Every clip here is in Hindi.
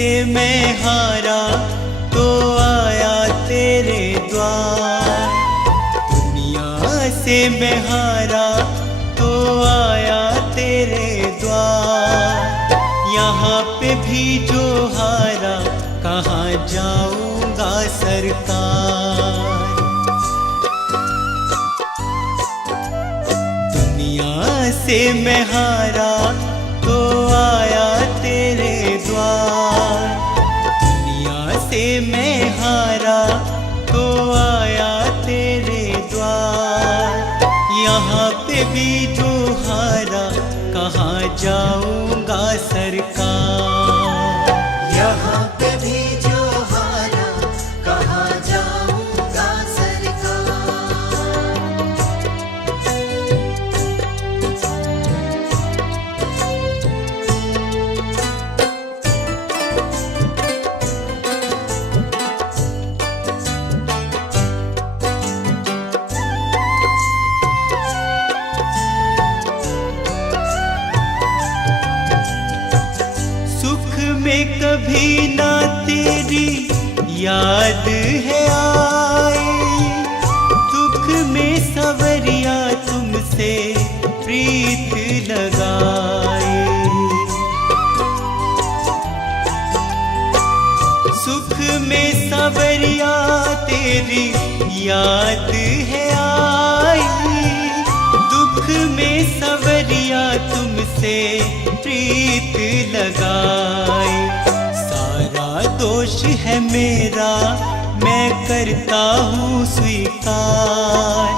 से मैं हारा तो आया तेरे द्वार। दुनिया से मैं हारा तो आया तेरे द्वार। यहाँ पे भी जो हारा कहाँ जाऊंगा सरकार। दुनिया से मैं हारा तो आया तेरे द्वार। दुनिया से मैं हारा तो आया तेरे द्वार। यहाँ पे भी जो हारा कहाँ जाऊंगा सरकार। यहाँ पे भी जो हारा कहाँ जाऊंगा सरकार। सुख में कभी ना तेरी याद है आई। दुख में सवरिया तुमसे प्रीत लगाए। सुख में सवरिया तेरी याद है आई। दुख में सवरिया तुमसे प्रीत लगाए। सारा दोष है मेरा मैं करता हूँ स्वीकार।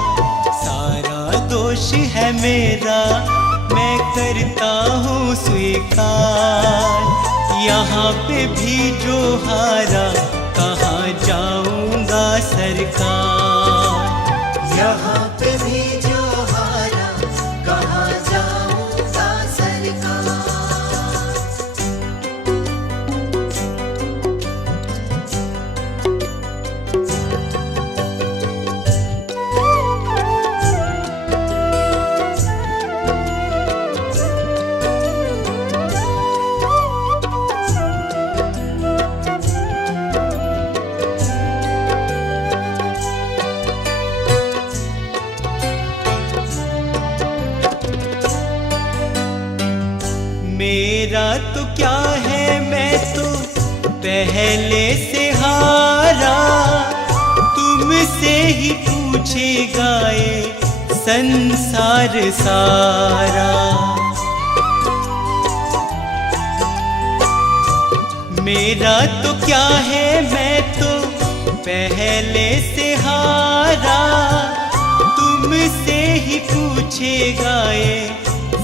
सारा दोष है मेरा मैं करता हूँ स्वीकार। यहाँ पे भी जो हारा कहाँ जाऊंगा सरकार। यहाँ पे भी जो हारा कहाँ जाऊंगा सरकार। मेरा तो क्या है मैं तो पहले से हारा। तुमसे ही पूछेगा ये संसार सारा। मेरा तो क्या है मैं तो पहले से हारा। तुमसे ही पूछेगा ये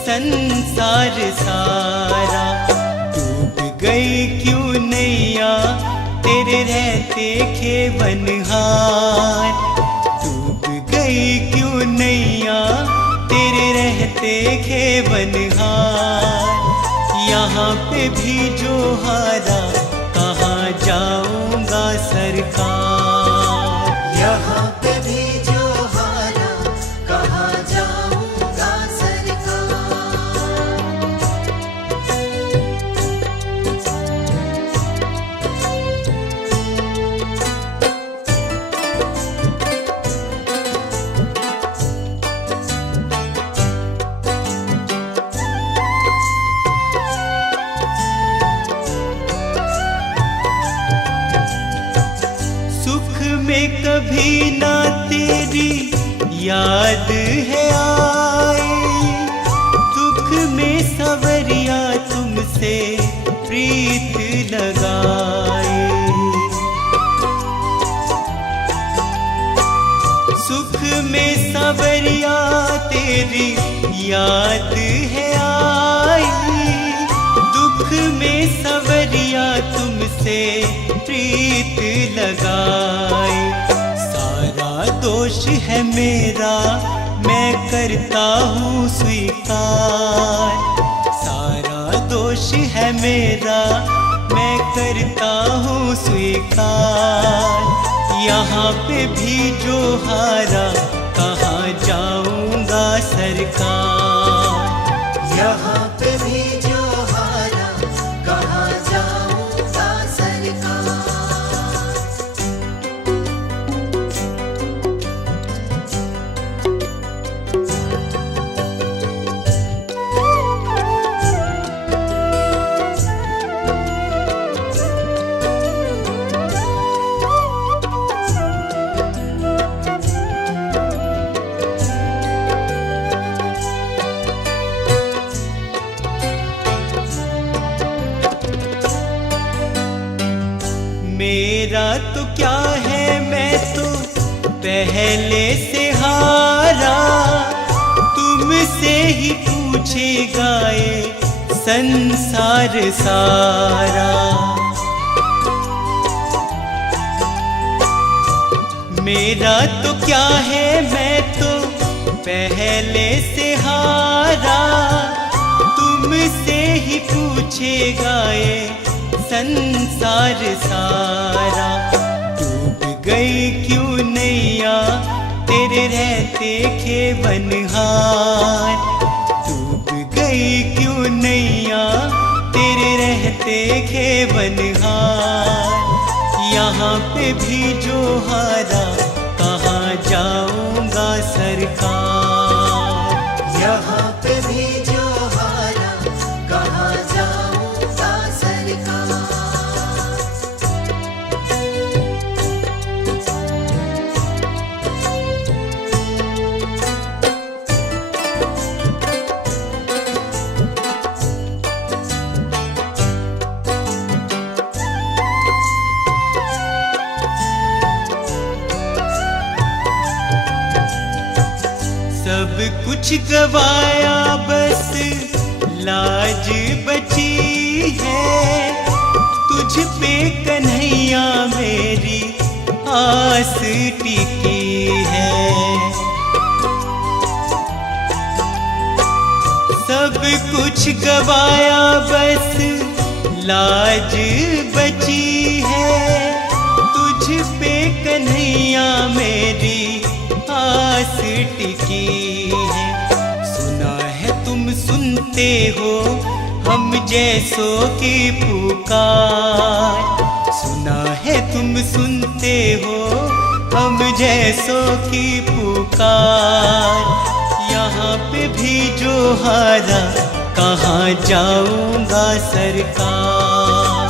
संसार सारा। डूब गई क्यों नैया तेरे रहते खेवनहार। डूब गई क्यों नैया तेरे रहते खेवनहार। यहाँ पे भी जो हारा कहाँ जाऊंगा सरकार। यहाँ पे भी जो हारा कहाँ जाऊंगा सरकार। सुख में कभी ना तेरी याद है आई। दुख में सवरिया तुमसे प्रीत लगाए। सुख में सवरिया तेरी याद है आई। दुख में सवरिया तुमसे प्रीत लगाए। सारा दोष है मेरा मैं करता हूँ स्वीकार। सारा दोष है मेरा मैं करता हूँ स्वीकार। यहाँ पे भी जो हारा कहाँ जाऊंगा सरकार। यहाँ पे भी जो हारा कहाँ जाऊंगा मेरा तो क्या है, मैं तो पहले से हारा। तुमसे ही पूछेगा ये संसार सारा। मेरा तो क्या है, मैं तो पहले से हारा। तुमसे ही पूछेगा ये संसार सारा। डूब गई क्यों नैया तेरे रहते खेवनहार। डूब गई क्यों नैया तेरे रहते खेवनहार। यहाँ पे भी जो हारा कहाँ जाऊंगा सरकार। यहाँ पे भी जो हारा कहाँ जाऊंगा सरकार। सब कुछ गवाया बस लाज बची है। तुझ पे कन्हैया मेरी आस टिकी है। सब कुछ गवाया बस लाज बची है। तुझ पे कन्हैया मेरी आस टिकी है। सुना है तुम सुनते हो हम जैसों की पुकार। सुना है तुम सुनते हो हम जैसों की पुकार। यहाँ पे भी जो हारा कहाँ जाऊंगा सरकार।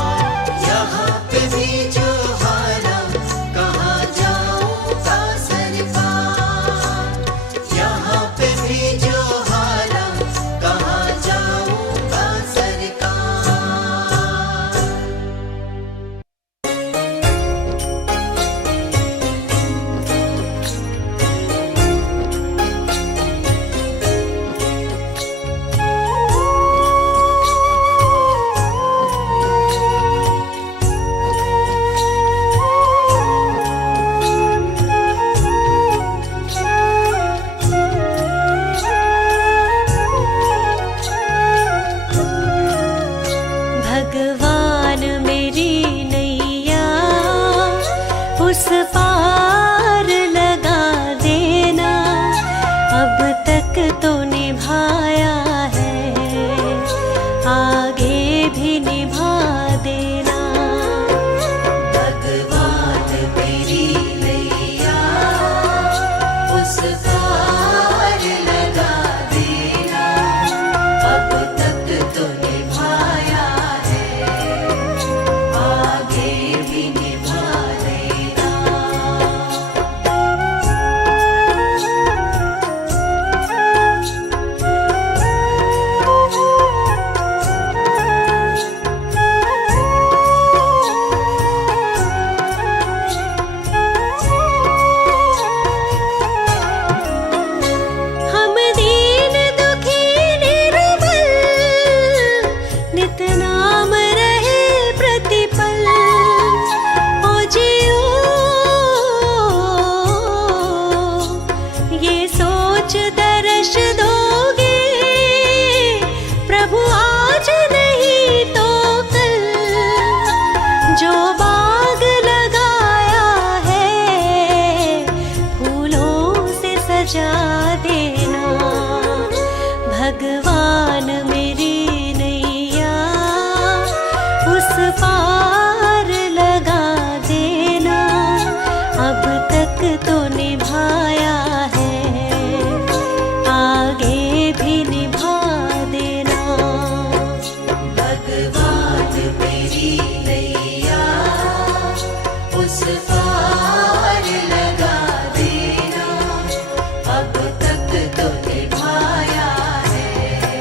यहाँ पे भी जो हारा कहाँ जाऊंगा सरकार। यहाँ पे भी जो हारा कहाँ जाऊंगा सरकार। भगवान मेरी नैया उस पार लगा देना। अब तक तो निभाया है, आगे भी निभा देना। भगवान मेरी नैया उस पार लगा देना। अब तक तो निभाया है, आगे भी निभा देना। हम दीन दुखी निर्बल नित नाम रहे प्रतिपल। ओ जियो ये सोच दर्श दोगे प्रभु आज नहीं तो कल। जो बाग लगाया है फूलों से सजा देना। भगवान मेरी नैया उस पार लगा देना। अब तक तो निभाया है, आगे भी निभा देना। भगवान मेरी नैया उस पार लगा देना। अब तक तो निभाया है,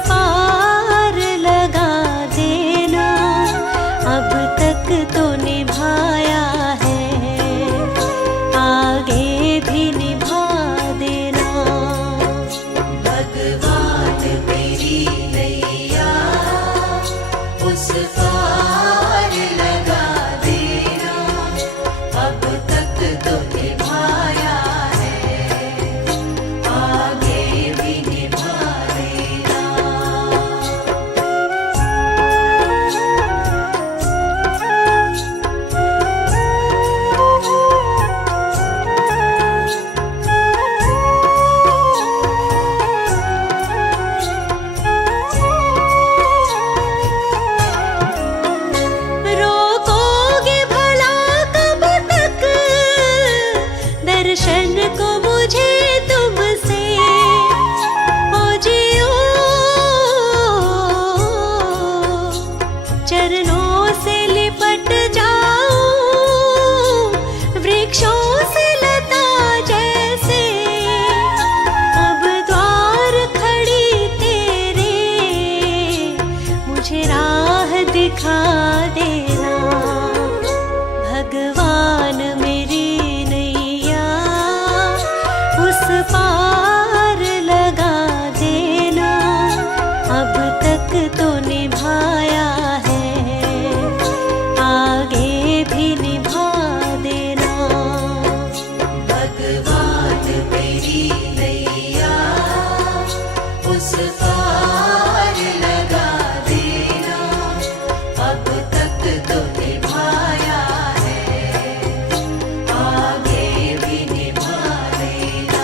पार लगा देना, अब तक तो निभाया है, आगे भी निभा देना। भगवान मेरी नैया उस पार लगा देना, अब तक तो निभाया है, आगे भी निभा देना। रोकोगे भला कब तक दर्शन को मुझे तुमसे, ओ जियो चरणों से लिपट जाऊं, वृक्षों से लता जैसे, अब द्वार खड़ी तेरे, मुझे राह दिखा देना। भगवान मेरी नैया उस पार लगा देना, अब तक तो निभाया है, आगे भी निभा देना। भगवान मेरी नैया उस पार लगा देना, अब तक तो निभाया है, आगे भी निभा देना।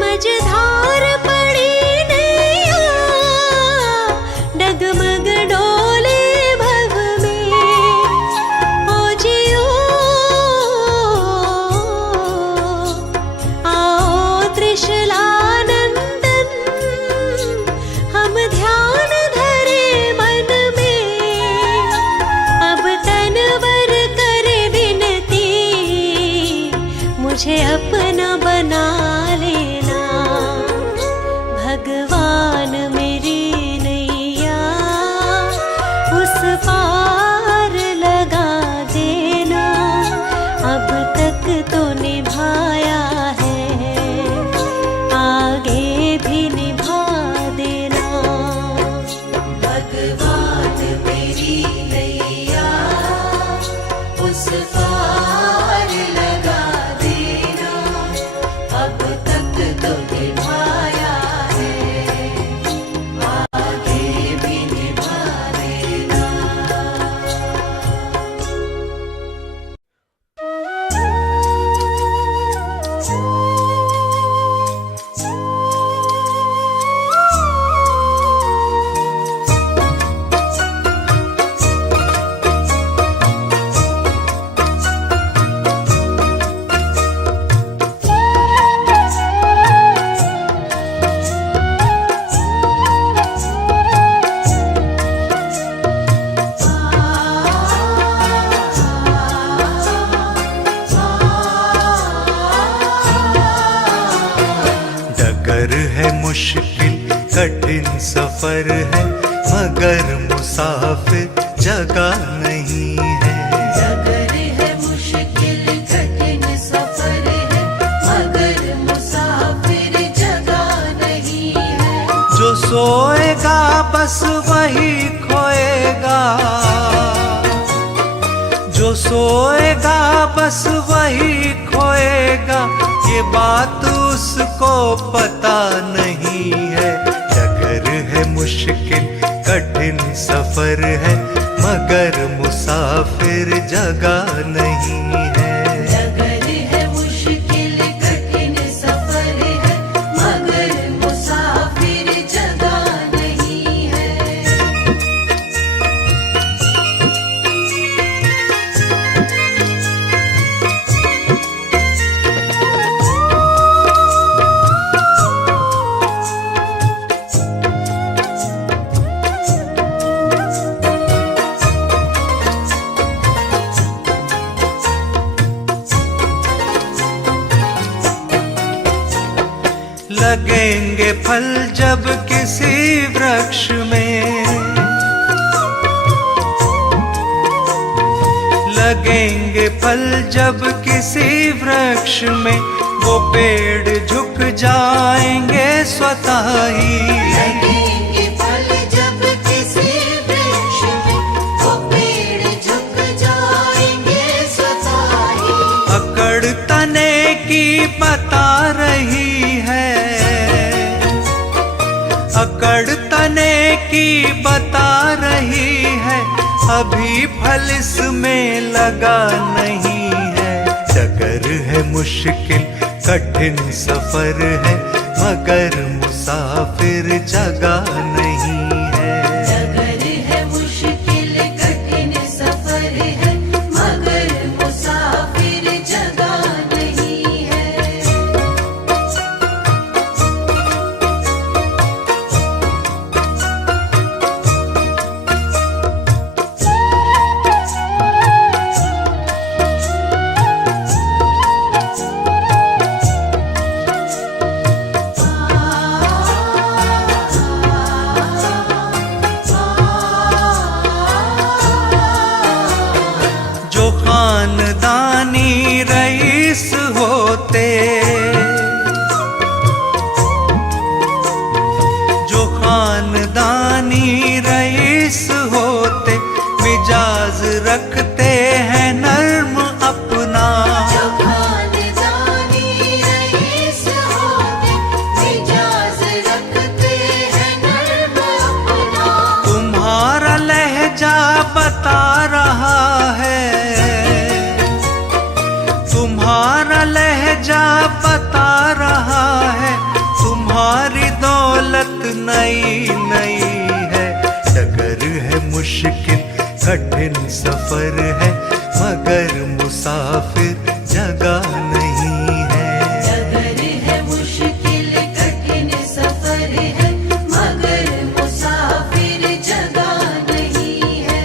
मझधार पड़ी नैया, डगमग डोले भव में, ओ जियो आओ त्रिशलानंदन, हम ध्यान धरे मन में, अब तनवर करे विनती, मुझे अपना बना लेना। भगवान मेरी नैया उस पार लगा देना, अब तक तो निभाया है, आगे भी निभा देना। भगवान मेरी नैया उस पार लगा देना, अब तक तो निभाया है, आगे भी निभा देना। डगर है मुश्किल कठिन सफर है, मगर मुसाफिर जगह नहीं है। डगर है मुश्किल कठिन सफर है, मगर मुसाफिर जगह नहीं है। जो सोएगा बस वही खोएगा, जो सोएगा बस वही खोएगा, ये बात उसको पता नहीं है। डगर है मुश्किल कठिन सफर है, मगर मुसाफिर जगह नहीं है। डगर है मुश्किल कठिन सफर है, मगर मुसाफिर जगह नहीं है। लगेंगे फल जब किसी वृक्ष में, लगेंगे फल जब किसी वृक्ष में, वो पेड़ झुक जाएंगे स्वतः ही। लगेंगे फल जब किसी वृक्ष में, वो पेड़ झुक जाएंगे स्वतः ही। अकड़ तने की बता रही है, अकड़ तने की बता रही है, अभी फल इसमें लगा नहीं है। डगर है मुश्किल कठिन सफर है, मगर मुसाफिर जगह नहीं है। डगर है मुश्किल कठिन सफर है, मगर मुसाफिर जगह नहीं है। जो खानदानी रईस होते, जो खानदानी रईस होते, मिजाज रखते हैं नर्म अपना। जो खानदानी रईस होते, मिजाज रखते हैं नर्म अपना। तुम्हारा लहजा बता रहा है, तुम्हारा लहजा बता रहा है, तुम्हारी दौलत नई नई है। डगर है मुश्किल कठिन सफर है, मगर मुसाफिर जगह नहीं है। डगर है मुश्किल कठिन सफर है, मगर मुसाफिर जगह नहीं है।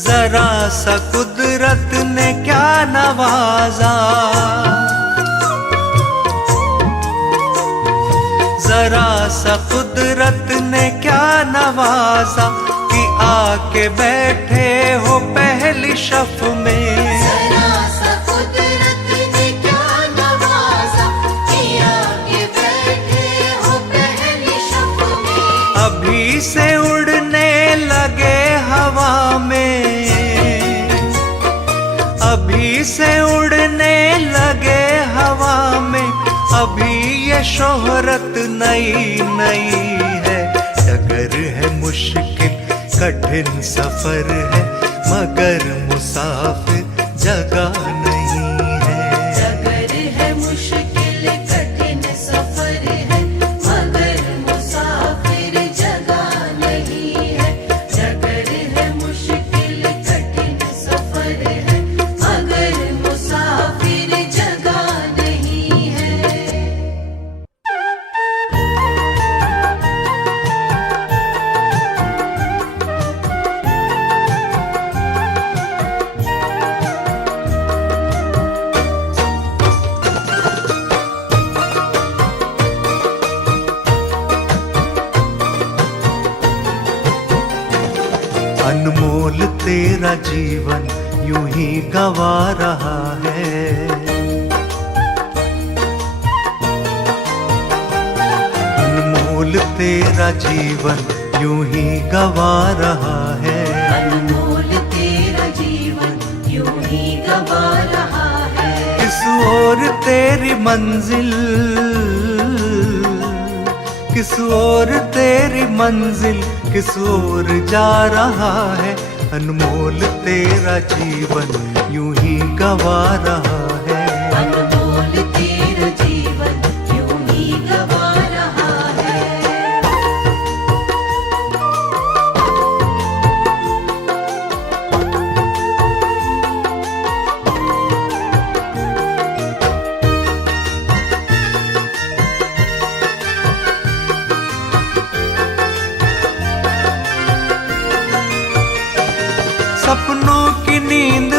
जरा सा कुदरत ने क्या नवाजा, जरा सा कुदरत ने क्या नवाजा, कि आके बैठे हो पहली शफ में। जरा सा कुदरत ने क्या नवाजा, कि आके बैठे हो पहली शफ में। अभी से उड़ने लगे हवा में, अभी से उड़ने लगे हवा में, अभी ये शोहरत नई नई है। डगर है मुश्किल कठिन सफर है, मगर मुसाफिर जगह नहीं है। डगर है मुश्किल कठिन सफर है, मगर मुसाफिर जगह नहीं है। डगर है मुश्किल कठिन सफर है, मगर मुसाफिर जगह नहीं है। अनमोल तेरा जीवन यूं ही गवा रहा है, अनमोल तेरा जीवन यूं ही गवा रहा है। अनमोल तेरा जीवन यूं ही गवा रहा है। किस ओर तेरी मंजिल, किस ओर तेरी मंजिल, किस ओर जा रहा है। अनमोल तेरा जीवन यूं ही गवा रहा है। अनमोल तेरा जीवन यूं ही गवा रहा है।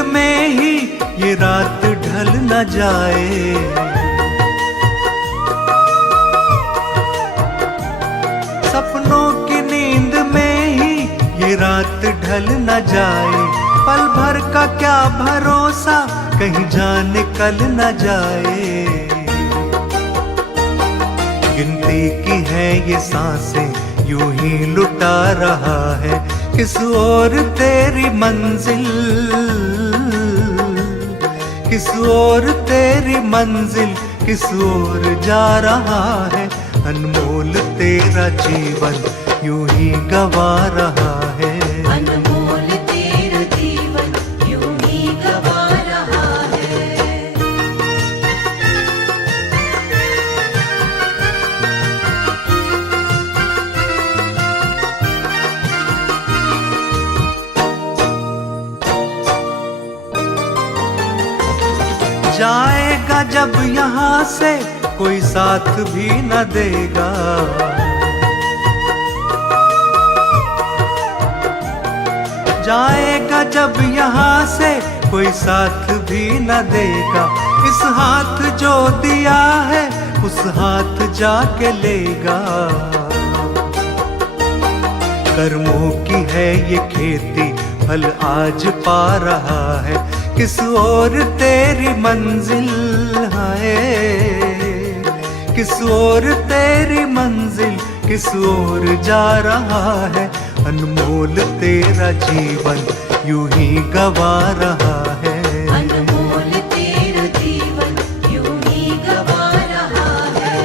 में ही ये रात ढल न जाए। सपनों की नींद में ही ये रात ढल न जाए। पल भर का क्या भरोसा, कहीं जाने कल न जाए। गिनती की है ये सांसें, यूं ही लुटा रहा है किस ओर तेरी मंजिल, किस ओर तेरी मंजिल, किस ओर जा रहा है। अनमोल तेरा जीवन यूं ही गवा रहा है। अनमोल तेरा जीवन यूं ही गवा रहा है। जाएगा जब यहाँ से कोई साथ भी न देगा। जाएगा जब यहाँ से कोई साथ भी न देगा। इस हाथ जो दिया है उस हाथ जाके लेगा। कर्मों की है ये खेती, फल आज पा रहा है। किस ओर तेरी मंजिल है, किस ओर तेरी मंजिल, किस ओर जा रहा है। अनमोल तेरा जीवन यूं ही गवा रहा है। अनमोल तेरा जीवन यूं ही गवा रहा है।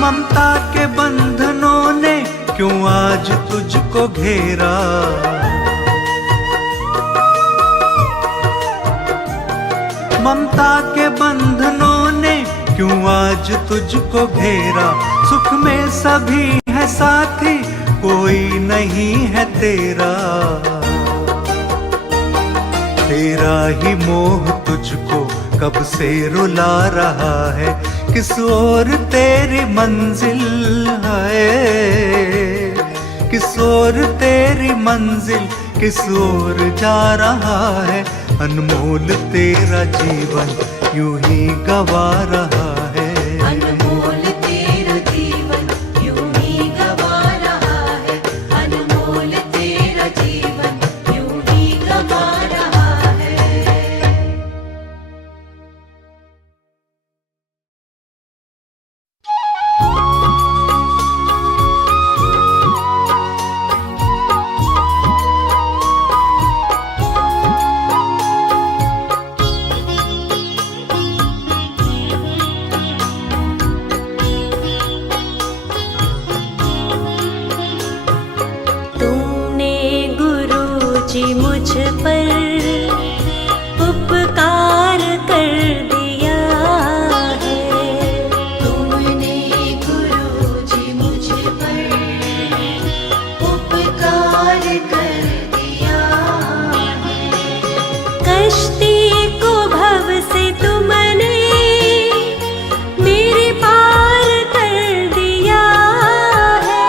ममता के बंधनों ने क्यों आज तुझको घेरा। ममता के बंधनों ने क्यों आज तुझको घेरा। सुख में सभी है साथी, कोई नहीं है तेरा। तेरा ही मोह तुझको कब से रुला रहा है। किस ओर तेरी मंजिल है, किस ओर तेरी मंजिल, किस ओर जा रहा है। अनमोल तेरा जीवन यूं ही गवा रहा है। अनमोल तेरा जीवन यूं ही गवा रहा है। अनमोल तेरा जीवन यूं ही गवा रहा है। तुमने गुरुजी मुझ पर उपकार कर दिया है। तुमने गुरुजी मुझ पर उपकार कर दिया है। कश्ती को भव से तुमने मेरे पार कर दिया है।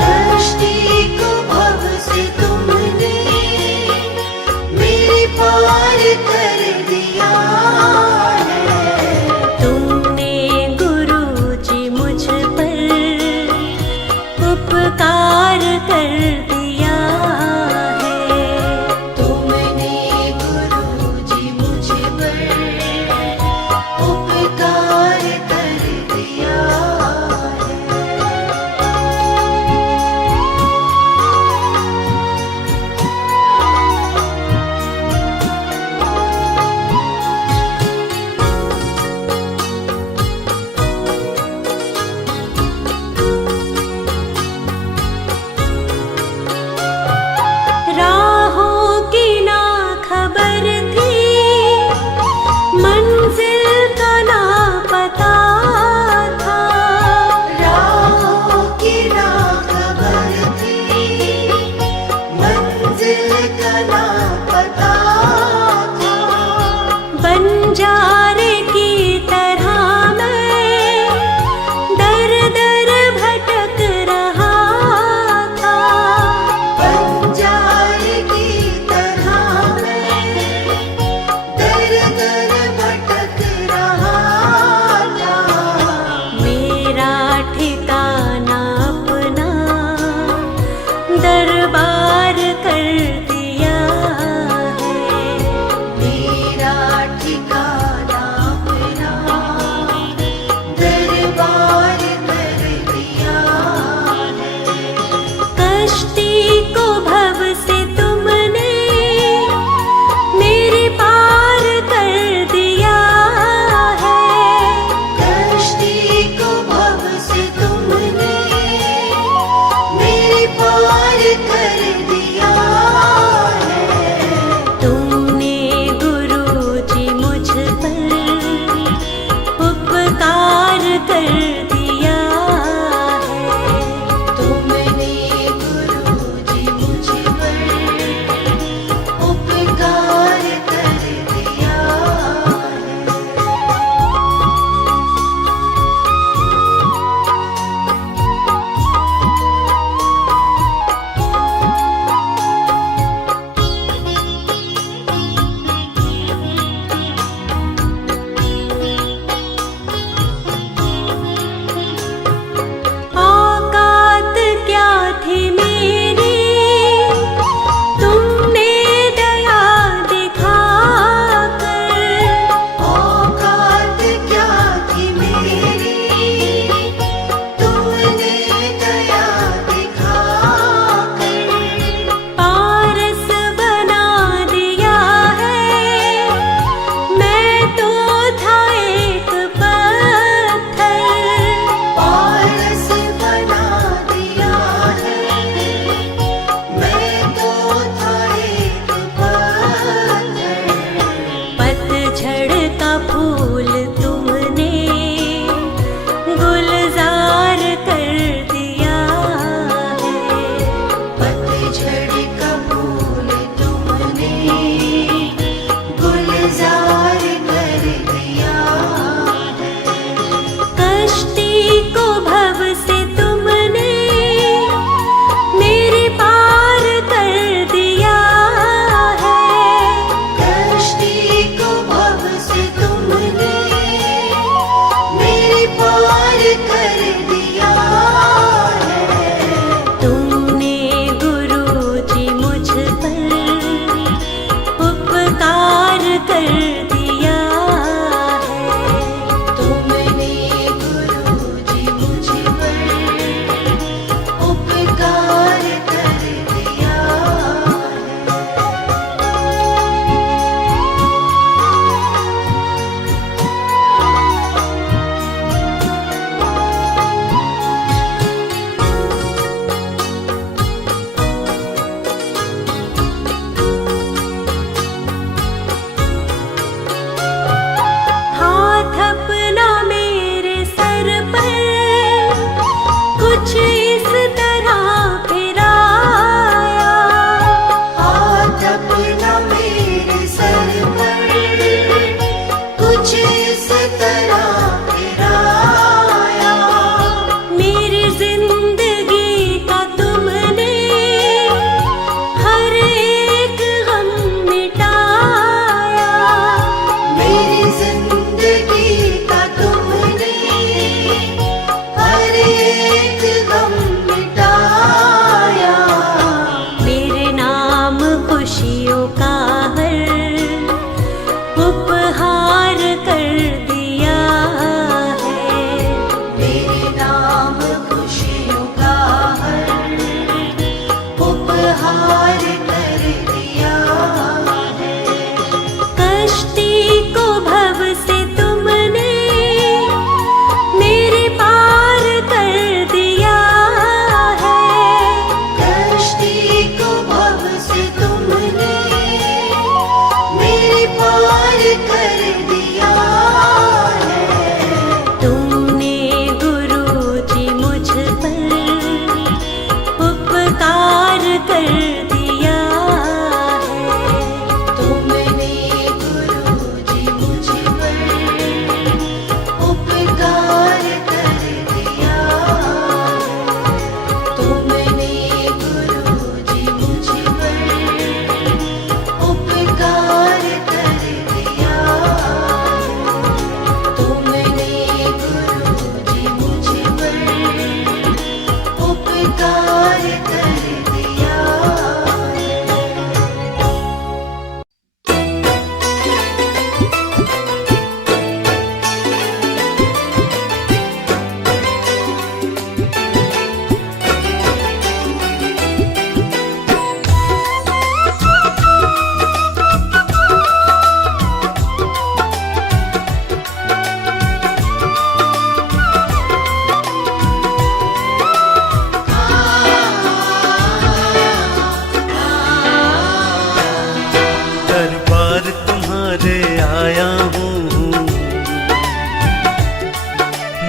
कश्ती को भव से तुमने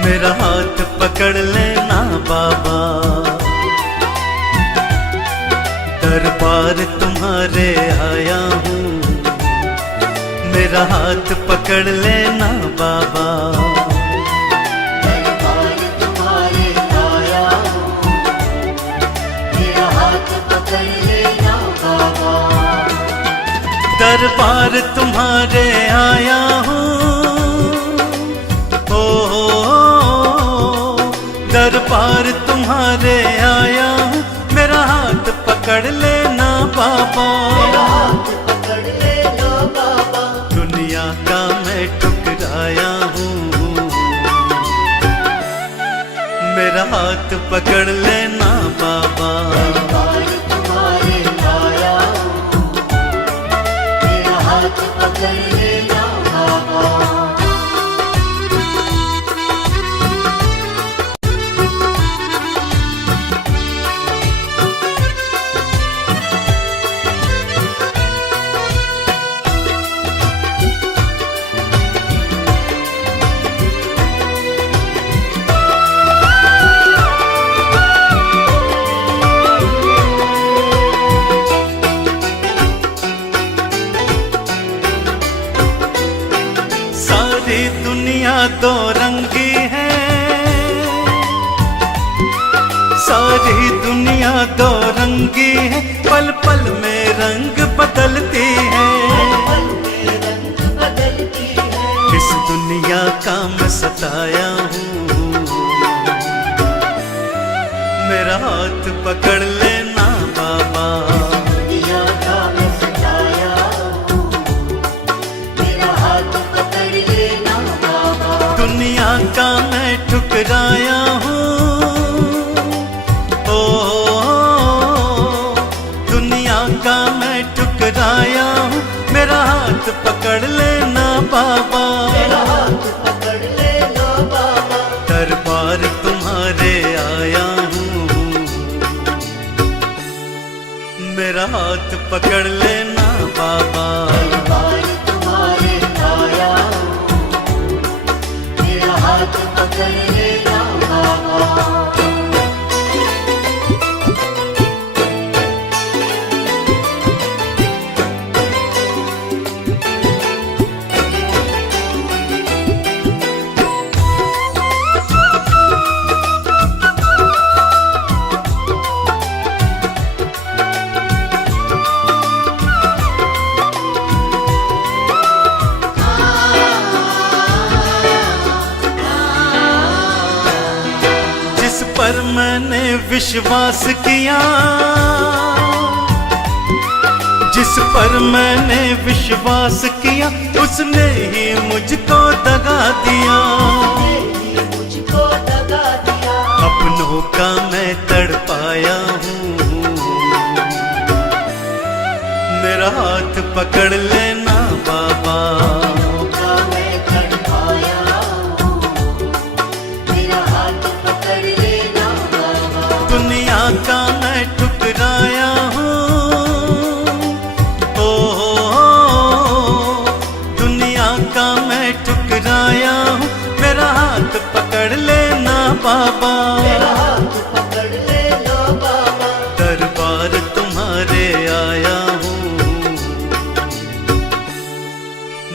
मेरा हाथ पकड़ लेना बाबा, दरबार तुम्हारे आया हूँ। मेरा हाथ पकड़ लेना बाबा, दरबार तुम्हारे आया हूँ, मेरा हाथ पकड़ लेना बाबा। दरबार तुम्हारे आया हूँ, दरबार तुम्हारे आया हूँ। मेरा हाथ पकड़ लेना बाबा, मेरा हाथ पकड़ लेना बाबा। दुनिया का मैं ठुकराया हूँ। मेरा हाथ पकड़ लेना बाबा, दरबार तुम्हारे आया हूँ, मेरा हाथ पकड़ लेना बाबा। सारी दुनिया दो रंगी है, सारी दुनिया दो रंगी है। पल पल में रंग बदलती है, पल में रंग बदलती है। इस दुनिया का मैं सताया हूँ। मेरा हाथ पकड़ लेना बाबा, दुनिया का मैं सताया हूँ, मेरा हाथ पकड़ लेना बाबा। दुनिया का मैं ठुकराया हूँ। ओ दुनिया का मैं ठुकराया हूँ। मेरा हाथ पकड़ लेना बाबा, मेरा हाथ पकड़ लेना बाबा। दरबार तुम्हारे आया हूँ। मेरा हाथ पकड़ लेना बाबा, दरबार तुम्हारे आया हूँ, मेरा हाथ पकड़ लेना बाबा। जिस पर मैंने विश्वास किया, जिस पर मैंने विश्वास किया, उसने ही मुझको दगा दिया। तेरी मुझको दगा दिया। अपनों का मैं तड़पाया हूँ। मेरा हाथ पकड़ लेना बाबा, का मैं तड़पाया हूँ, मेरा हाथ पकड़ लेना बाबा। दुनिया का मैं ठुकराया हूँ। ओ दुनिया का मैं ठुकराया हूँ। मेरा हाथ पकड़ लेना बाबा, मेरा हाथ पकड़ लेना बाबा। दरबार तुम्हारे आया हूँ।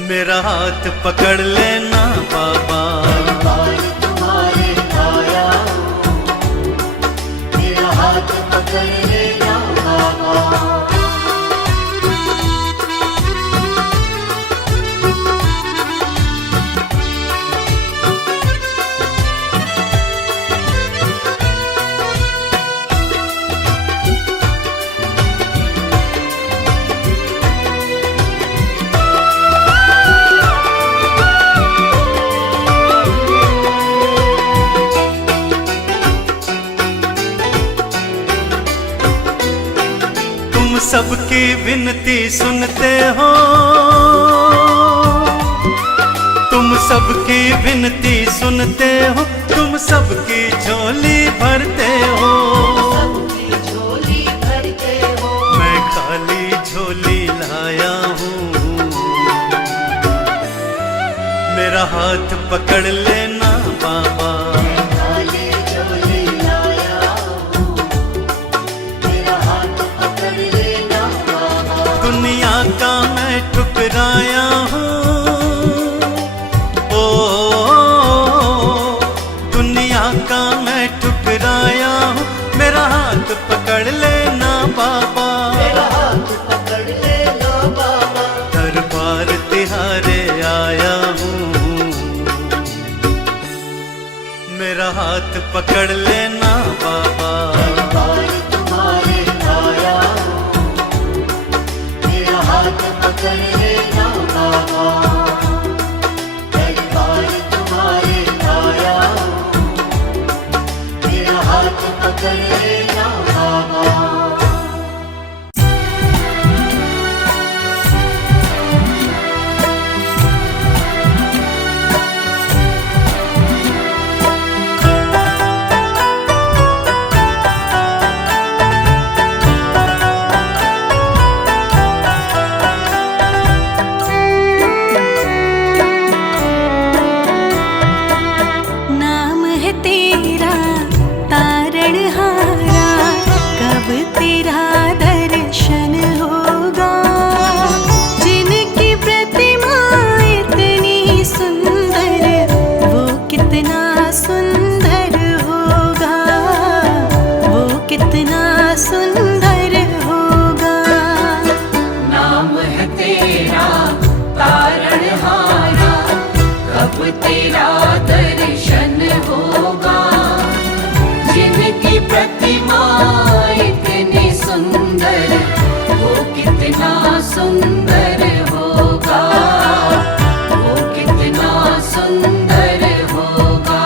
मेरा हाथ पकड़ लेना बाबा, दरबार तुम्हारे आया हूँ, मेरा हाथ पकड़ लेना बाबा। तुम सबकी विनती सुनते हो, तुम सबकी विनती सुनते हो, तुम सबकी झोली भरते हो। सबकी झोली भरते हो। मैं खाली झोली लाया हूँ। मेरा हाथ पकड़ लेना बाबा, का मैं ठुकराया हूँ, मेरा हाथ पकड़ लेना बाबा, मेरा हाथ पकड़ लेना बाबा। दरबार तिहारे आया हूँ, मेरा हाथ पकड़ लेना बाबा। दरबार तुम्हारे आया हूँ, मेरा हाथ पकड़ लेना बाबा। दरबार तुम्हारे आया हूँ, मेरा हाथ पकड़ लेना बाबा। नाम है तेरा तारणहारा, कब तेरा दर्शन होगा। जिनकी प्रतिमा इतनी सुंदर, वो कितना सुंदर होगा, वो कितना सुंदर होगा। नाम है तेरा तारणहारा, कब तेरा दर्शन होगा। जिनकी प्रतिमा इतनी सुंदर, वो कितना सुंदर होगा, वो कितना सुंदर होगा।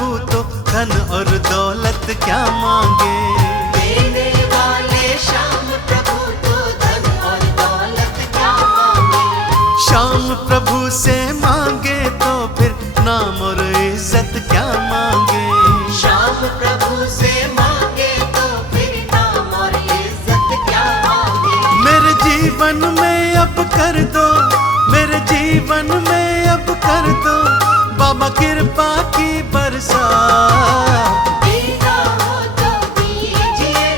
प्रभु तो धन और दौलत क्या मांगे। देने वाले श्याम प्रभु तो धन और दौलत क्या मांगे। श्याम प्रभु से मांगे तो फिर नाम और इज्जत क्या मांगे। श्याम प्रभु से मांगे तो फिर नाम और इज्जत क्या मांगे। मेरे जीवन में अब कर दो, मेरे जीवन में अब कर दो बाबा कृपा की बरसात। देना हो तो दीजिए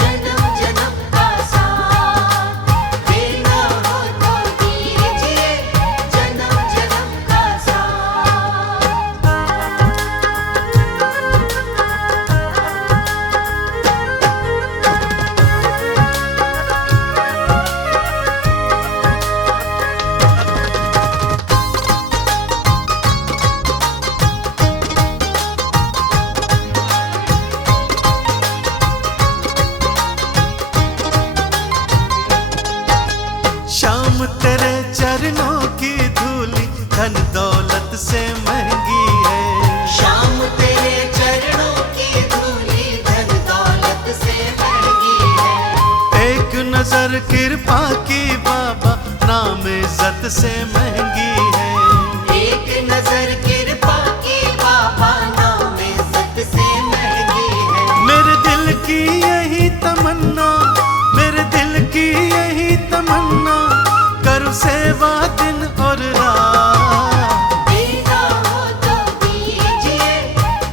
जन्म जन्म का साथ। देना हो तो दीजिए जन्म जन्म का साथ। श्याम तेरे चरणों की धूली धन दौलत से महंगी है। श्याम तेरे चरणों की धूली धन दौलत से महंगी है। एक नजर कृपा की बाबा नाम इज्जत से महंगी है। एक नजर कृपा की बाबा नाम इज्जत से महंगी है। मेरे दिल की यही तमन्ना, मेरे दिल की यही तमन्ना करूं सेवा दिन और रात। देना हो तो दीजिए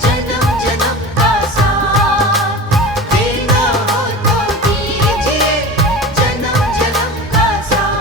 जन्म जन्म का साथ। देना हो तो दीजिए जन्म जन्म का साथ।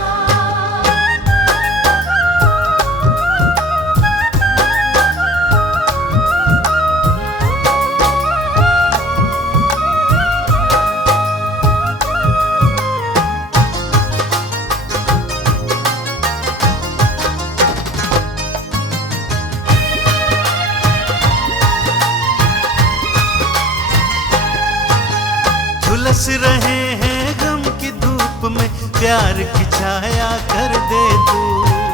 झुलस रहे हैं गम की धूप में प्यार की छाया कर दे तू।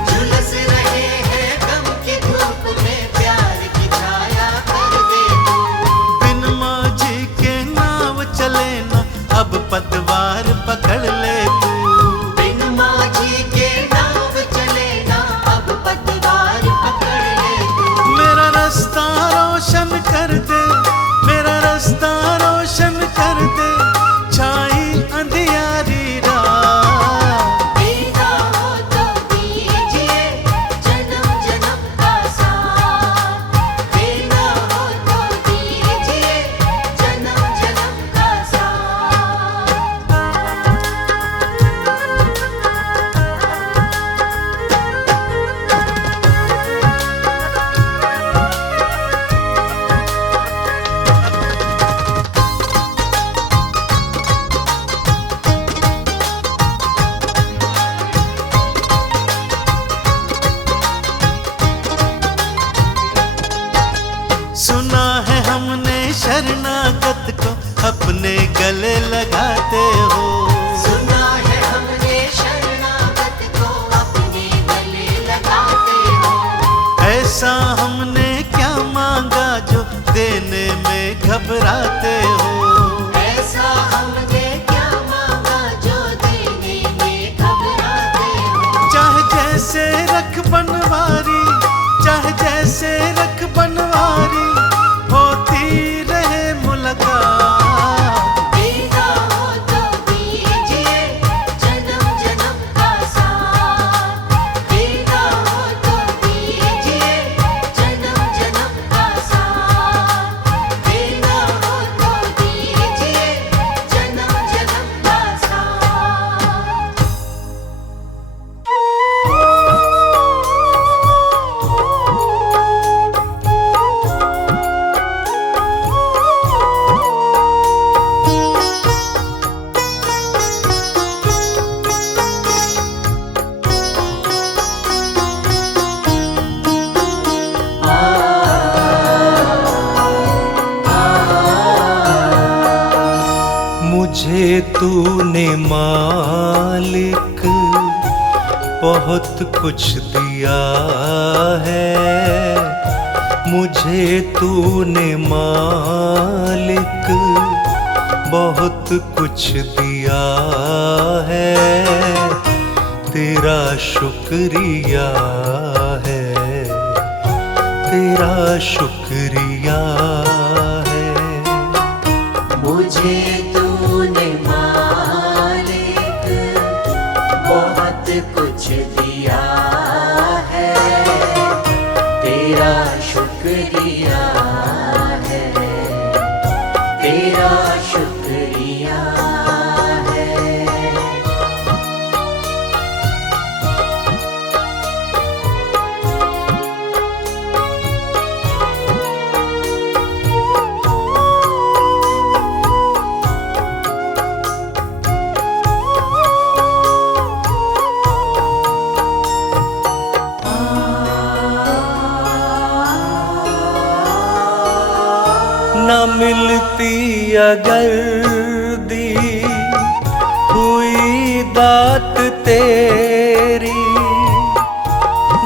झुलस रहे हैं गम की धूप में प्यार की छाया कर दे तू। बिन माझी के नाव चले ना अब पतवार पकड़ ले तू। बिन माझी के नाव चले ना अब पतवार पकड़ ले तू। मेरा रास्ता रोशन कर दे, मेरा रास्ता रोशन कर दे छाई अंधियारी रात। देना हो तो दीजिए जन्म जन्म का साथ। देना हो तो दीजिए जन्म जन्म का साथ। सुना है हमने शरणागत को अपने गले लगाते हो। सुना है हमने शरणागत को अपने गले लगाते हो। ऐसा हमने क्या मांगा जो देने में घबराते हो। ऐसा हमने क्या मांगा जो देने में घबराते हो। चाहे जैसे रख बनवारी, चाहे जैसे रख बनवारी होती रहे मुलाकात। देना हो तो दीजिए जन्म जन्म का साथ। देना हो तो दीजिए जन्म जन्म का साथ। देना हो तो दीजिए जन्म जन्म का साथ। मुझे तूने मालिक बहुत कुछ दिया है, मुझे तूने मालिक बहुत कुछ दिया है, तेरा शुक्रिया है, तेरा शुक्रिया है। मुझे तूने मालिक बहुत कुछ दिया है, तेरा शुक्रिया है, तेरा शुक्रिया है। न मिलती अगर दी हुई दात तेरी,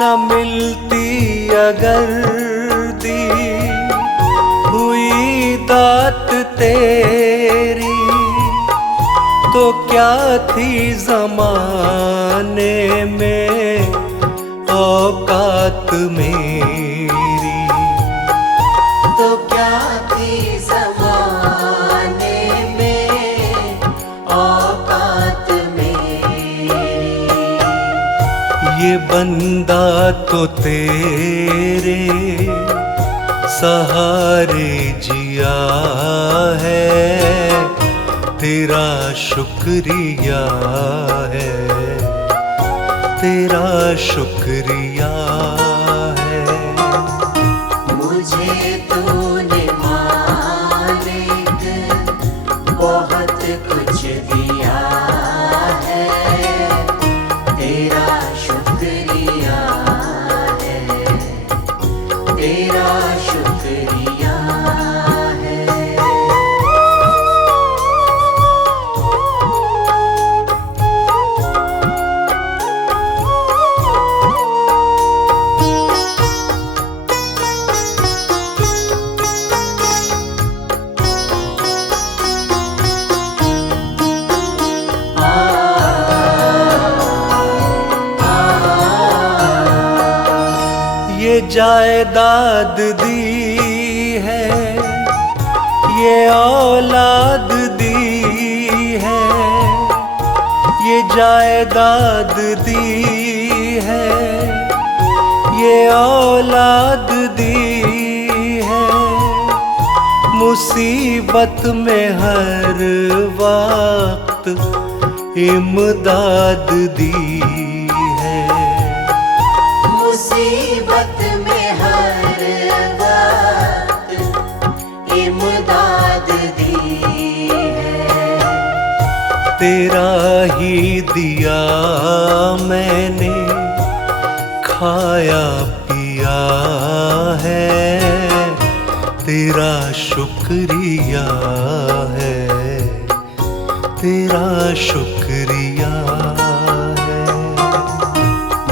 न मिलती अगर दी हुई दात तेरी, तो क्या थी ज़माने में औकात मेरी। तो क्या थी ज़माने में औकात मेरी। ये बंदा तो तेरे सहारे जिया है, तेरा शुक्रिया है, तेरा शुक्रिया है। मुझे तूने मालिक बहुत कुछ दिया है, तेरा शुक्रिया है, तेरा शुक्रिया है। ये जायदाद दी है, ये औलाद दी है, ये जायदाद दी है, ये औलाद दी है। मुसीबत में हर वक्त इमदाद दी है। मुसीबत में हर वक्त इमदाद दी है। तेरा ही दिया मैंने खाया पिया है, तेरा शुक्रिया है, तेरा शुक्रिया है।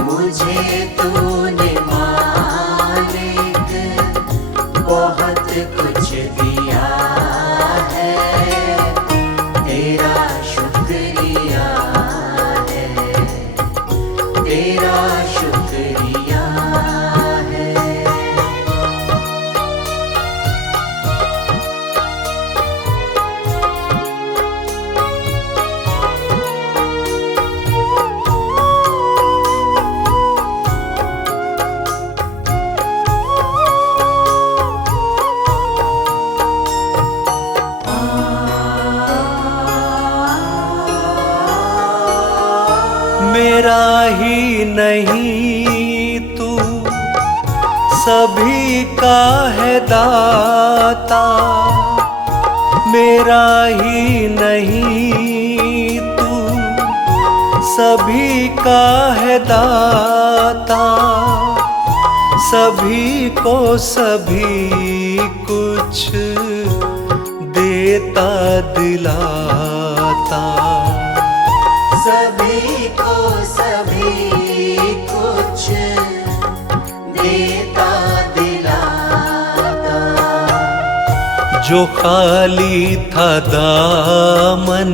मुझे तूने मालिक बहुत कुछ दिया है, तेरा शुक्रिया है, तेरा शुक्रिया है। मेरा ही नहीं तू सभी का है दाता, मेरा ही नहीं तू सभी का है दाता। सभी को सभी कुछ देता दिलाता, सभी को सभी कुछ देता दिलाता। जो खाली था दामन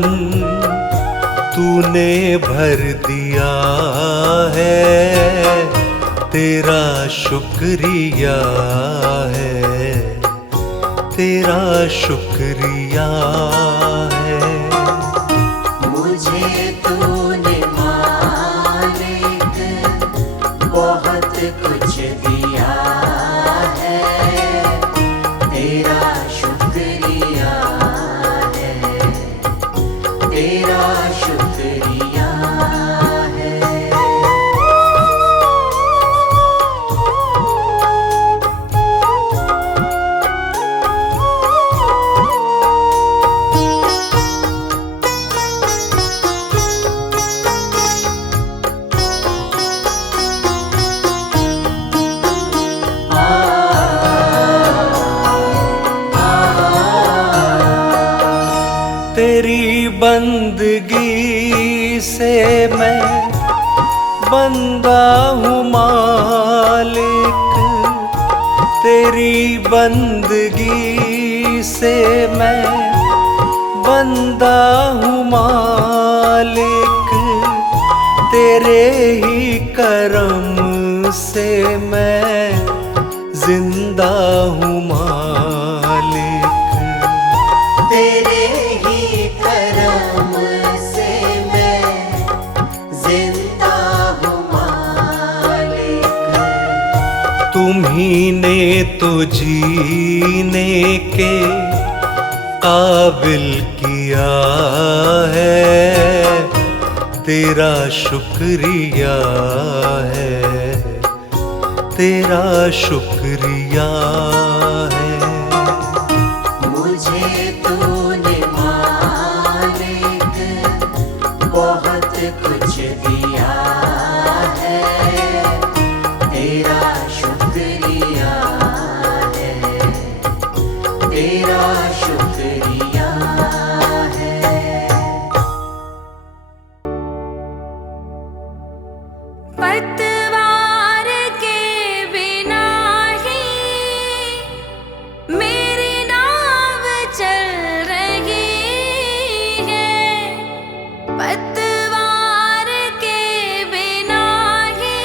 तूने भर दिया है, तेरा शुक्रिया है, तेरा शुक्रिया है। मुझे तूने मालिक बहुत कुछ दिया है, तेरा शुक्रिया है, तेरा शुक्रिया है। तेरी बंदगी से मैं बंदा हूँ मालिक, तेरी बंदगी से मैं बंदा हूँ मालिक, तेरे ही करम से मैं जिंदा हूँ मालिक। तेरे ही करम से मैं जिंदा हूँ मालिक। तुम्ही ने तो जीने के काबिल किया है, तेरा शुक्रिया है, तेरा शुक्रिया है। मुझे तूने मालिक बहुत कुछ दिया है, तेरा शुक्रिया है, तेरा शुक्रिया है। पतवार के बिना ही मेरी नाव चल रही है, पतवार के बिना ही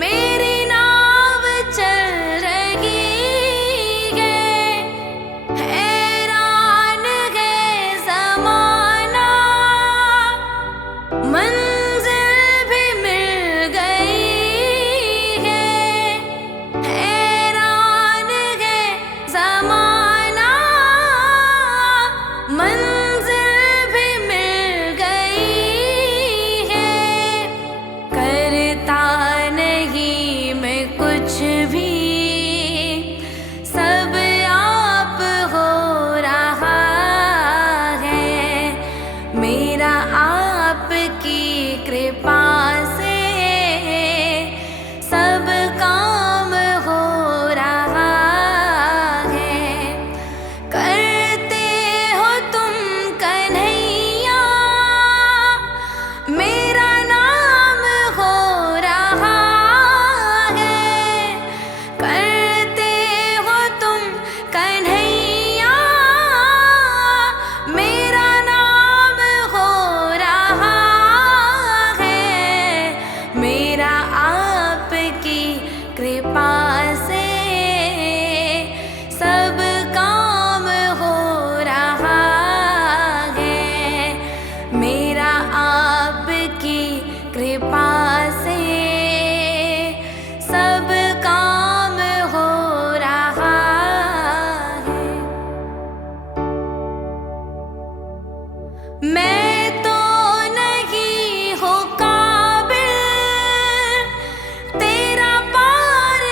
मेरी नाव चल रही है। हैरान है ज़माना, मंजिल भी मिल गई है। हैरान है ज़माना, मंजिल भी मिल गई है। करता नहीं मैं कुछ भी, सब आप हो रहा है। मेरा आपकी कृपा से सब काम हो रहा है। करते हो तुम कन्हैया, मेरा नाम हो रहा है। करते हो तुम कन्हैया, मेरा नाम हो रहा है। मेरा आपकी कृपा से सब काम हो रहा है। मेरा आपकी कृपा से सब काम हो रहा है। मैं तो नहीं हूँ काबिल तेरा पार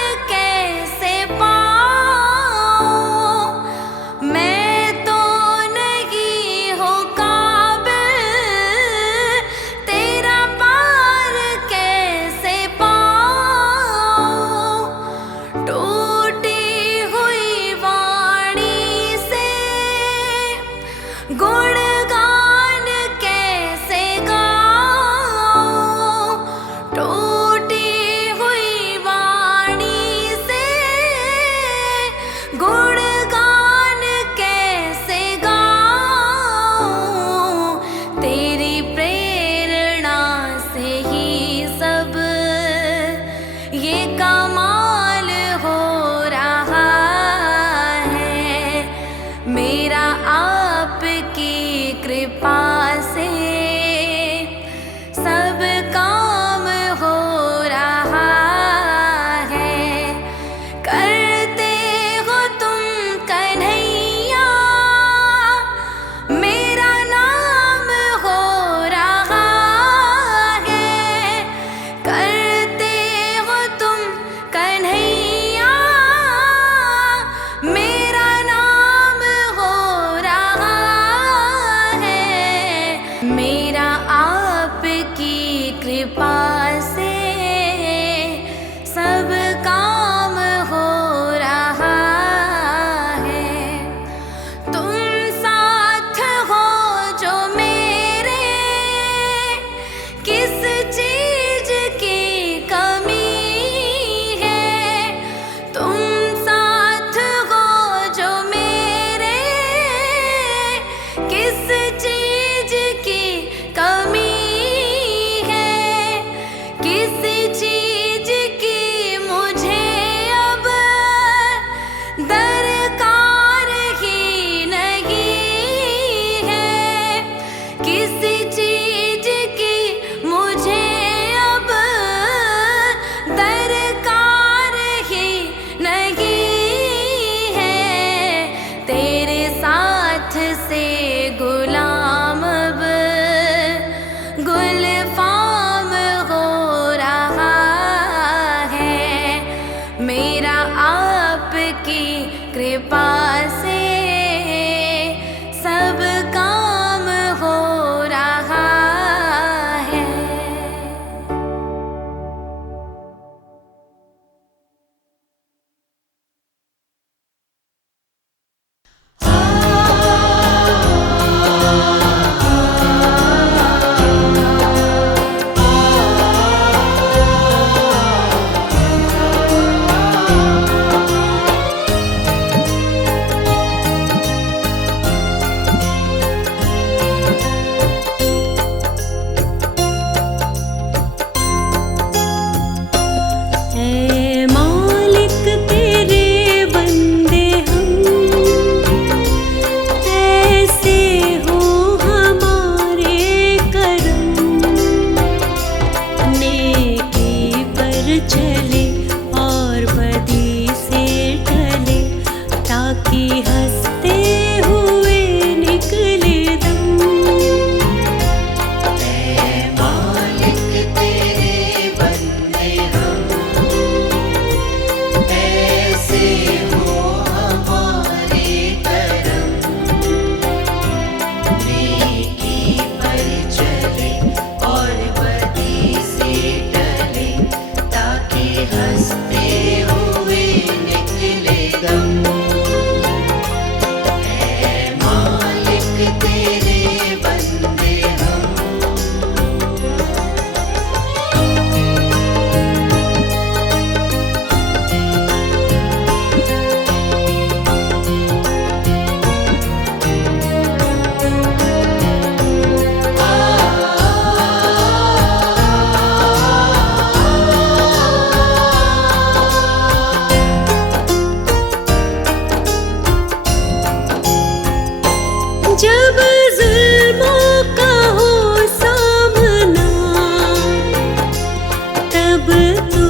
तब तू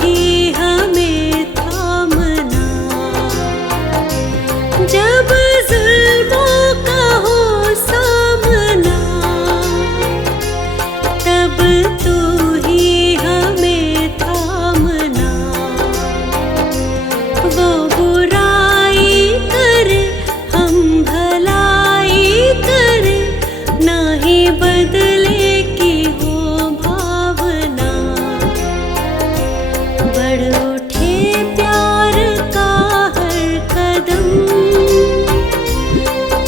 ही हमें थामना। जब जुल्मों का हो सामना, तब तू ही हमें थामना। वो बुराई करे हम भलाई करे, ना ही बदले की हो भावना। बढ़ उठे प्यार का हर कदम,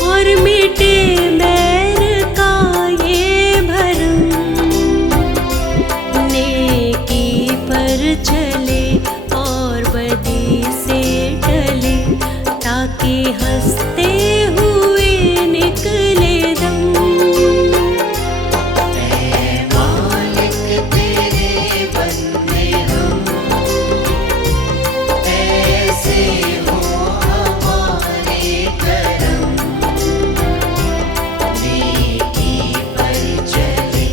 और मिटे बैर का ये भरम। नेकी पर चले और बदी से टले, ताकि हंसते हुए निकले दम। मालिक तेरे बंदे हम, ऐसे हो हमारे करम। नेकी पर चले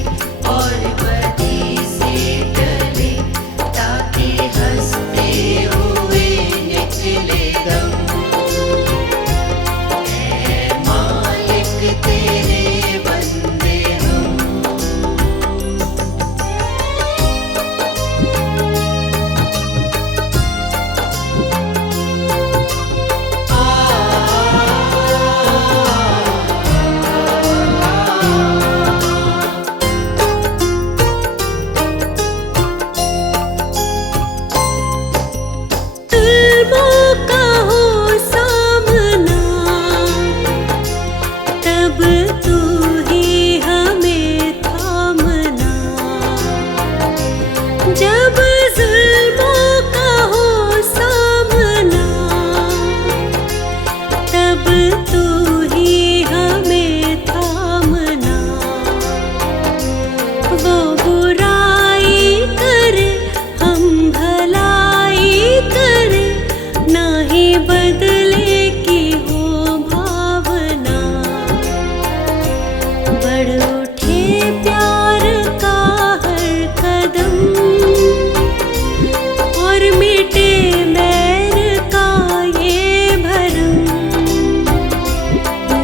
और बदी से टले, ताकि हंसते हुए निकले दम। मालिक तेरे बंदे हम। जुल्मों का हो सामना, तब तू ही हमें थामना। जब जुल्मों का हो सामना, तब तू ही हमें थामना। वो बुराई करे हम भलाई करे, ना ही बदले की हो भावना। बढ़ उठे प्यार का हर कदम, और मिटे बैर का ये भरम।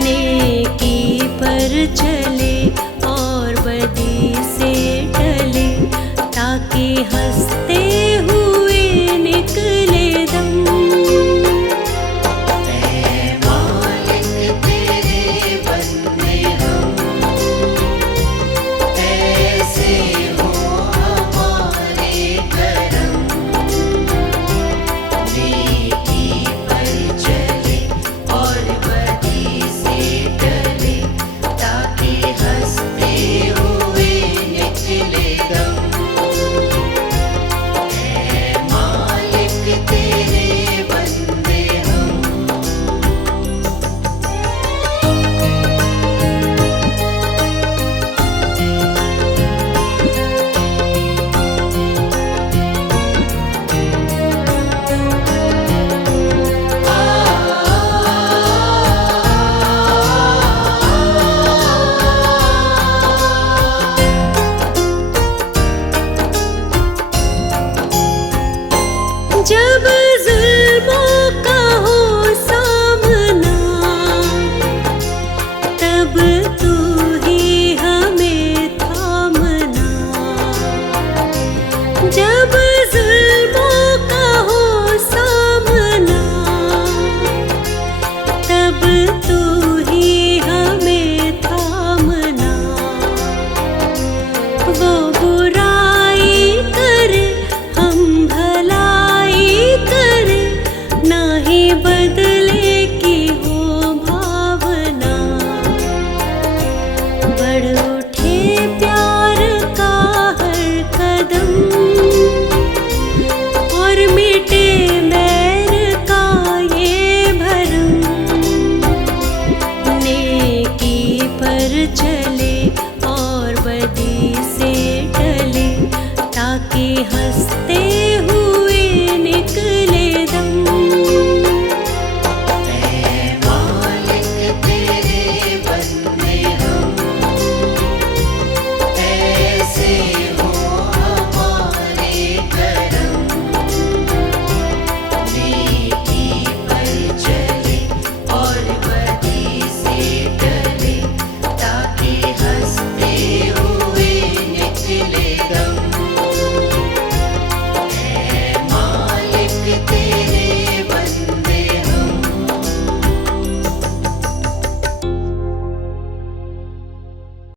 नेकी पर चले और बदी से टले, ताकि हंसते हुए निकले दम। मालिक तेरे बंदे हम, ऐसे हो हमारे करम। नेकी पर चले और बदी से टले, ताकि हंसते हुए निकले दम। मालिक तेरे बंदे हम। जब जुल्मों का हो सामना, तब तू ही हमें थामना। जब